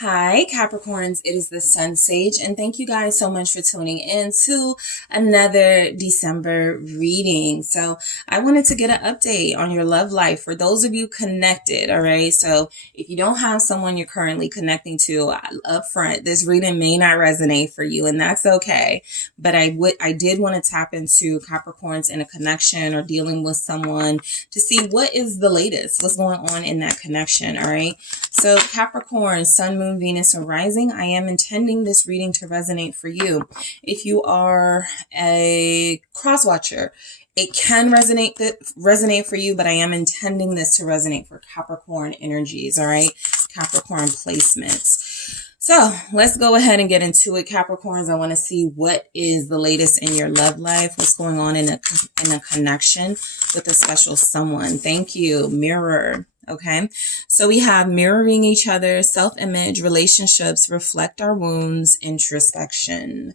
Hi, Capricorns. It is the SunSage, and thank you guys so much for tuning in to another December reading. So, I wanted to get an update on your love life for those of you connected. All right. So, if you don't have someone you're currently connecting to up front, this reading may not resonate for you, and that's okay. But I did want to tap into Capricorns in a connection or dealing with someone to see what is the latest, what's going on in that connection. All right. So Capricorn, Sun, Moon, Venus, or Rising, I am intending this reading to resonate for you. If you are a cross watcher, it can resonate for you, but I am intending this to resonate for Capricorn energies, all right? Capricorn placements. So let's go ahead and get into it, Capricorns. I want to see what is the latest in your love life, what's going on in a connection with a special someone. Thank you, Mirror. Okay, so we have mirroring each other, self-image, relationships, reflect our wounds, introspection.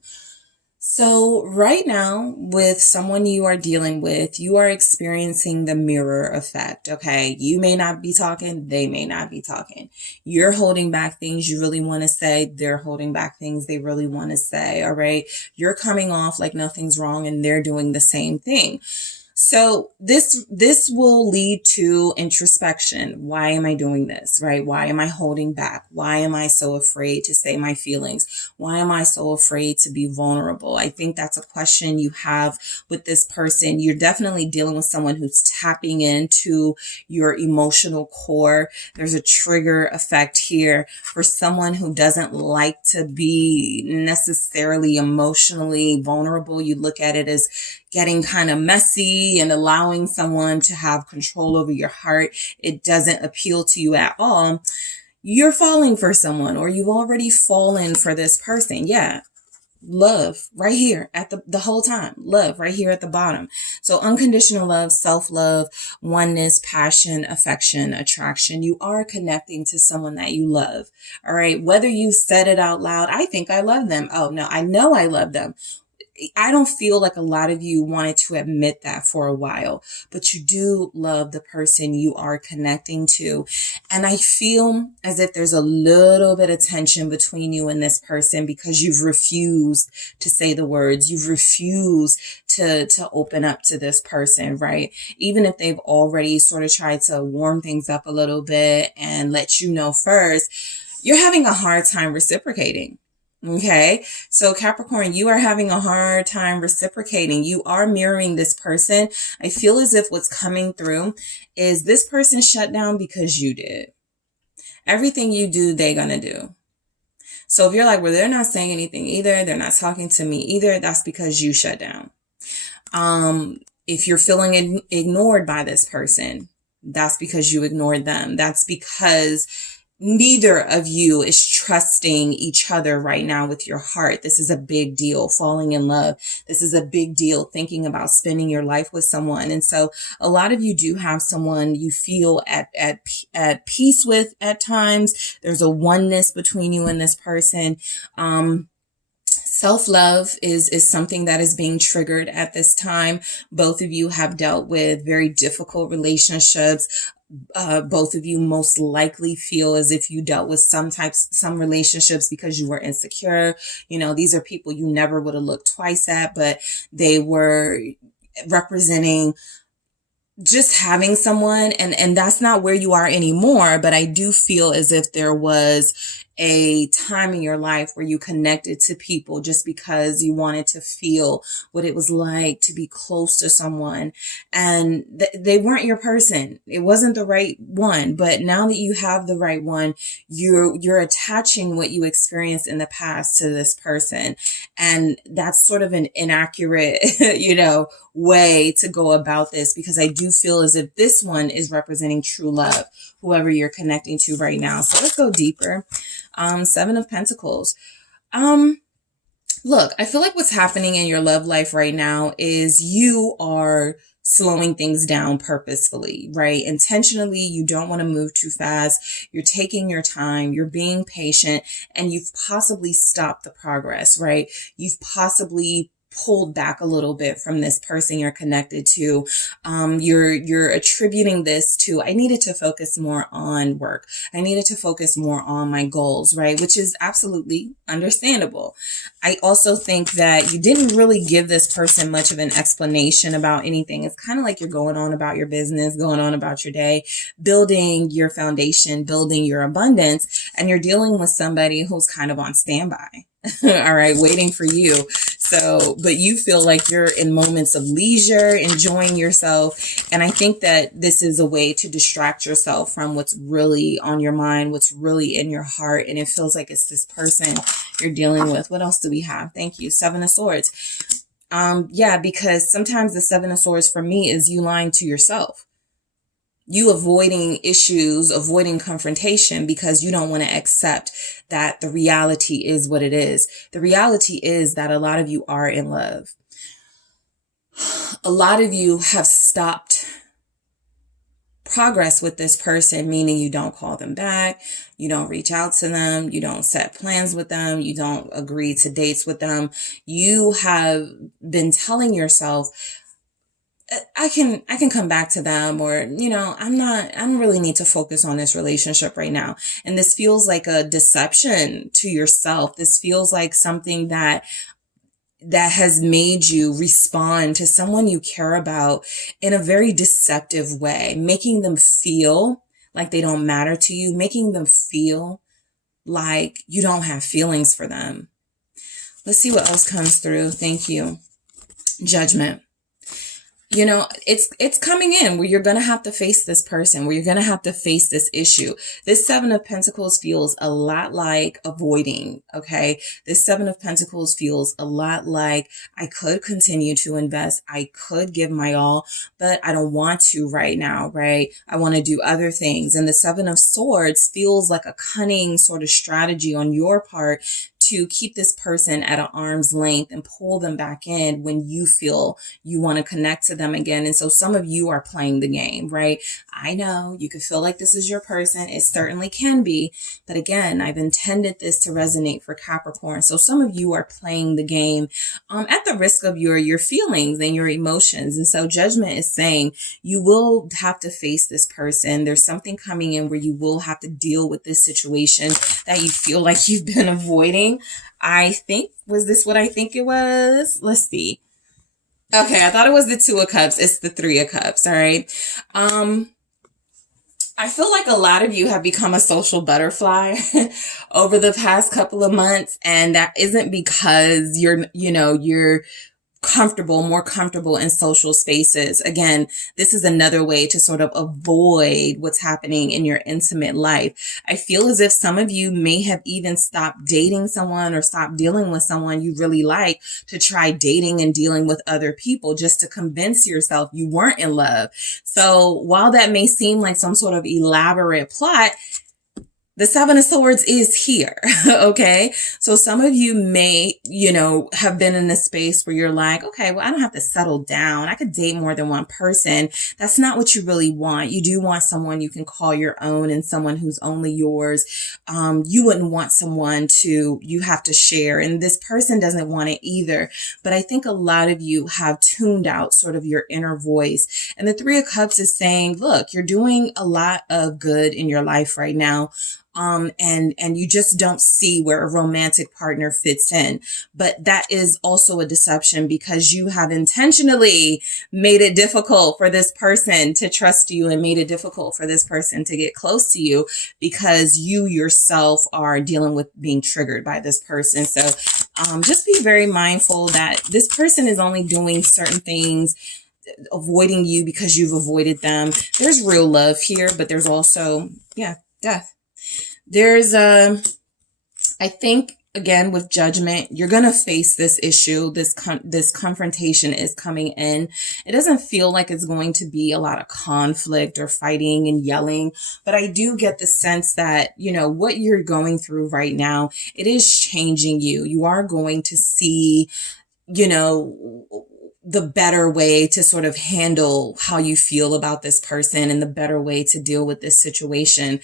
So right now, with someone you are dealing with, you are experiencing the mirror effect, okay? You may not be talking, they may not be talking. You're holding back things you really want to say. They're holding back things they really want to say, all right? You're coming off like nothing's wrong and they're doing the same thing. So this will lead to introspection. Why am I doing this, right? Why am I holding back? Why am I so afraid to say my feelings? Why am I so afraid to be vulnerable? I think that's a question you have with this person. You're definitely dealing with someone who's tapping into your emotional core. There's a trigger effect here for someone who doesn't like to be necessarily emotionally vulnerable. You look at it as getting kind of messy and allowing someone to have control over your heart. It doesn't appeal to you at all. You're falling for someone, or you've already fallen for this person. Yeah. Love right here at the whole time. Love right here at the bottom. So unconditional love, self-love, oneness, passion, affection, attraction. You are connecting to someone that you love. All right. Whether you said it out loud, I think I love them. Oh no, I know I love them. I don't feel like a lot of you wanted to admit that for a while, but you do love the person you are connecting to. And I feel as if there's a little bit of tension between you and this person because you've refused to say the words. You've refused to open up to this person, right? Even if they've already sort of tried to warm things up a little bit and let you know first, you're having a hard time reciprocating. Okay. So Capricorn, you are having a hard time reciprocating. You are mirroring this person. I feel as if what's coming through is this person shut down because you did. Everything you do, they're going to do. So if you're like, well, they're not saying anything either, they're not talking to me either, that's because you shut down. If you're feeling ignored by this person, that's because you ignored them. That's because neither of you is trusting each other right now with your heart. This is a big deal. Falling in love. This is a big deal. Thinking about spending your life with someone. And so a lot of you do have someone you feel at peace with at times. There's a oneness between you and this person. Self-love is something that is being triggered at this time. Both of you have dealt with very difficult relationships. Both of you most likely feel as if you dealt with some relationships because you were insecure. You know, these are people you never would have looked twice at, but they were representing just having someone, and that's not where you are anymore. But I do feel as if there was a time in your life where you connected to people just because you wanted to feel what it was like to be close to someone, and they weren't your person. It wasn't the right one. But now that you have the right one, you're attaching what you experienced in the past to this person, and that's sort of an inaccurate way to go about this, because I do feel as if this one is representing true love, whoever you're connecting to right now. So let's go deeper. Seven of Pentacles. Look, I feel like what's happening in your love life right now is you are slowing things down purposefully, right? Intentionally, you don't want to move too fast. You're taking your time, you're being patient, and you've possibly stopped the progress, right? You've possibly pulled back a little bit from this person you're connected to. You're attributing this to, I needed to focus more on work. I needed to focus more on my goals, right? Which is absolutely understandable. I also think that you didn't really give this person much of an explanation about anything. It's kind of like you're going on about your business, going on about your day, building your foundation, building your abundance, and you're dealing with somebody who's kind of on standby. All right, waiting for you. So, but you feel like you're in moments of leisure, enjoying yourself. And I think that this is a way to distract yourself from what's really on your mind, what's really in your heart. And it feels like it's this person you're dealing with. What else do we have? Thank you. 7 of Swords. Yeah, because sometimes the 7 of Swords for me is you lying to yourself. You avoiding issues, avoiding confrontation because you don't want to accept that the reality is what it is. The reality is that a lot of you are in love. A lot of you have stopped progress with this person, meaning you don't call them back, you don't reach out to them, you don't set plans with them, you don't agree to dates with them. You have been telling yourself, I can come back to them, or, you know, I don't really need to focus on this relationship right now. And this feels like a deception to yourself. This feels like something that has made you respond to someone you care about in a very deceptive way, making them feel like they don't matter to you, making them feel like you don't have feelings for them. Let's see what else comes through. Thank you. Judgment. You know, it's coming in where you're going to have to face this person, where you're going to have to face this issue. This 7 of Pentacles feels a lot like avoiding, okay? This 7 of Pentacles feels a lot like I could continue to invest. I could give my all, but I don't want to right now, right? I want to do other things. And the 7 of Swords feels like a cunning sort of strategy on your part to keep this person at an arm's length and pull them back in when you feel you want to connect to them again. And so some of you are playing the game, right? I know you could feel like this is your person. It certainly can be. But again, I've intended this to resonate for Capricorn. So some of you are playing the game at the risk of your feelings and your emotions. And so Judgment is saying you will have to face this person. There's something coming in where you will have to deal with this situation that you feel like you've been avoiding. I think, was this what I think it was? Let's see. Okay, I thought it was the 2 of Cups. It's the 3 of Cups, all right? I feel like a lot of you have become a social butterfly over the past couple of months, and that isn't because you're more comfortable in social spaces. Again, this is another way to sort of avoid what's happening in your intimate life. I feel as if some of you may have even stopped dating someone or stopped dealing with someone you really like to try dating and dealing with other people just to convince yourself you weren't in love. So while that may seem like some sort of elaborate plot, the 7 of Swords is here, okay? So some of you may, have been in a space where you're like, okay, well, I don't have to settle down. I could date more than one person. That's not what you really want. You do want someone you can call your own and someone who's only yours. You wouldn't want someone you have to share, and this person doesn't want it either. But I think a lot of you have tuned out sort of your inner voice. And the 3 of Cups is saying, look, you're doing a lot of good in your life right now. And you just don't see where a romantic partner fits in. But that is also a deception because you have intentionally made it difficult for this person to trust you and made it difficult for this person to get close to you because you yourself are dealing with being triggered by this person. So, just be very mindful that this person is only doing certain things, avoiding you because you've avoided them. There's real love here, but there's also, death. There's I think, again, with Judgment, you're going to face this issue. This confrontation is coming in. It doesn't feel like it's going to be a lot of conflict or fighting and yelling, but I do get the sense that, what you're going through right now, it is changing you. You are going to see, the better way to sort of handle how you feel about this person and the better way to deal with this situation.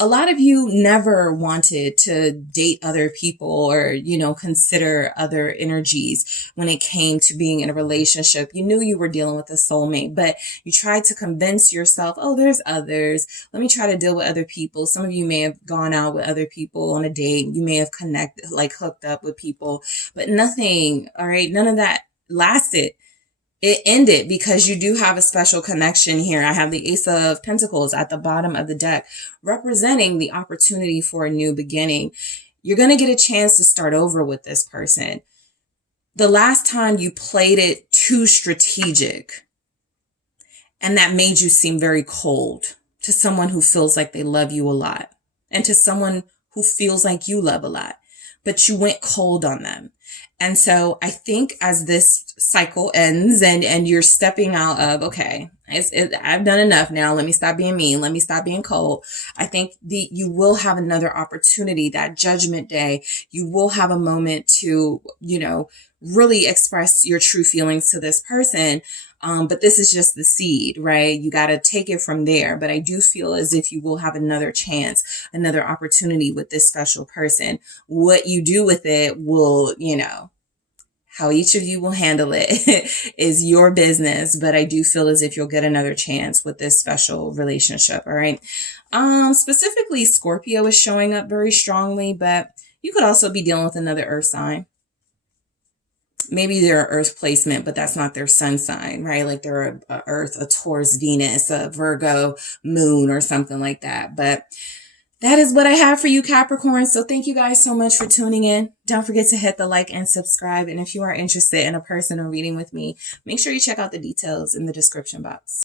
A lot of you never wanted to date other people or, you know, consider other energies when it came to being in a relationship. You knew you were dealing with a soulmate, but you tried to convince yourself, oh, there's others. Let me try to deal with other people. Some of you may have gone out with other people on a date. You may have connected, like hooked up with people, but nothing, all right, none of that lasted. It ended because you do have a special connection here. I have the Ace of Pentacles at the bottom of the deck, representing the opportunity for a new beginning. You're going to get a chance to start over with this person. The last time you played it too strategic, and that made you seem very cold to someone who feels like they love you a lot, and to someone who feels like you love a lot, but you went cold on them. And so I think as this cycle ends and you're stepping out of, okay, I've done enough now. Let me stop being mean. Let me stop being cold. I think you will have another opportunity, that judgment day. You will have a moment to, you know, really express your true feelings to this person. But this is just the seed, right? You got to take it from there. But I do feel as if you will have another chance, another opportunity with this special person. What you do with it will, you know, how each of you will handle it is your business. But I do feel as if you'll get another chance with this special relationship. All right. Specifically, Scorpio is showing up very strongly, but you could also be dealing with another earth sign. Maybe they're Earth placement, but that's not their sun sign, right? Like they're a Earth, a Taurus, Venus, a Virgo Moon or something like that. But that is what I have for you, Capricorn. So thank you guys so much for tuning in. Don't forget to hit the like and subscribe. And if you are interested in a personal reading with me, make sure you check out the details in the description box.